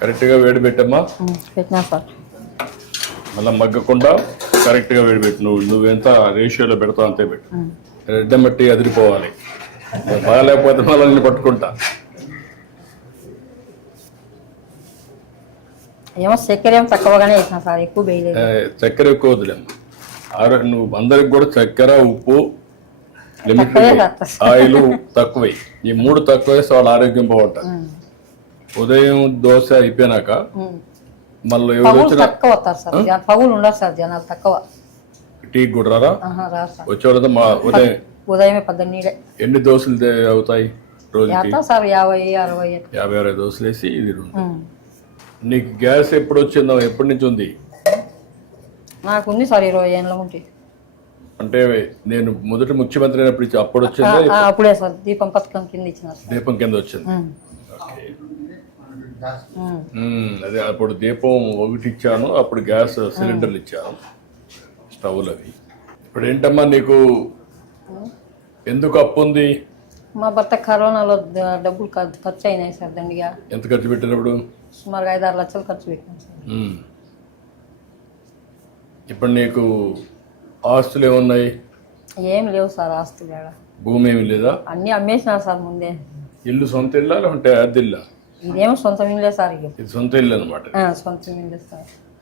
కరెక్ట్గా వేడి పెట్టమ్మా. పెట్టినా సార్. మళ్ళీ మగ్గకుండా కరెక్ట్గా వేడి పెట్టు. నువ్వెంత రేషియోలో పెడతావు అంతే పెట్టు. రెడ్డ మట్టి అదిరిపోవాలి. బాగాలేకపోతే మళ్ళీ నేను పట్టుకుంటా. ఏమో చక్కెర ఏమో తక్కువగానే వేసిన సార్, ఎక్కువ వేయలేదు. చక్కెర ఎక్కువ వదిలేమ్మా. నువ్వు అందరికి కూడా చక్కెర, ఉప్పు, లిమిట్, ఆయిల్ తక్కువై. ఈ 3 తక్కువ వేస్తే వాళ్ళ ఆరోగ్యం బాగుంటుంది. ఉదయం దోశ అయిపోయినాక మళ్ళీ తక్కువ వస్తారు సార్, పగులు ఉండదు సార్, జనాలు తక్కువ. టీ కూడా రారా వచ్చేవాళ్ళతో మా ఉదయమే 18 ఎన్ని దోశలు అవుతాయి రోజుకి? సార్ 50-60 దోశలు వేసి ఇది. నీకు గ్యాస్ ఎప్పుడు వచ్చిందో, ఎప్పటి నుంచి ఉంది? నాకు ఉంది సార్ 20 ఏళ్ళ నుంచి. అంటే నేను మొదటి ముఖ్యమంత్రి అయినప్పుడు అప్పుడు వచ్చిందా? అప్పుడే సార్, దీపం పథకం కింద ఇచ్చినారు. దీపం కింద వచ్చింది. అదే అప్పుడు దీపం 1 ఇచ్చాను, అప్పుడు గ్యాస్ సిలిండర్లు ఇచ్చాను, స్టవ్లు అవి. ఇప్పుడు ఏంటమ్మా నీకు ఎందుకు అప్పు ఉంది? మా భర్త కరోనాలో డబ్బులు ఖర్చు అయినాయి సార్ దండిగా. ఎంత ఖర్చు పెట్టినప్పుడు? సుమారుగా 5-6 లక్షలు ఖర్చు పెట్టినాం సార్. ఇప్పుడు నీకు ఆస్తులు ఏమున్నాయి? ఏం లేవు సార్ ఆస్తులు. భూమి ఏమి లేదా? అన్ని అమ్మేసినారు సార్ ముందే. ఇల్లు సొంత ఇల్లా లేకుంటే అద్దె ఇల్లా? ఇదేమో సొంత ఇల్లే సార్. ఇది సొంత ఇల్లు అనమాట. సొంత ఇల్లే సార్.